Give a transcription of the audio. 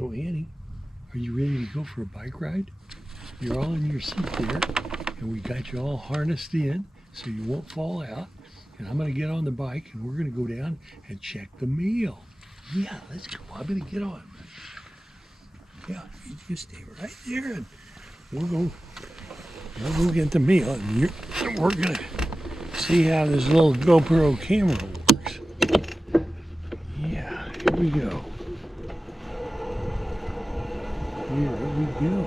So Annie, are you ready to go for a bike ride? You're all in your seat there, and we got you all harnessed in so you won't fall out. And I'm going to get on the bike, and we're going to go down and check the mail. Yeah, let's go. I'm going to get on. Yeah, you just stay right there, and we'll go get the mail. And we're going to see how this little GoPro camera works. Yeah, here we go. Here we go.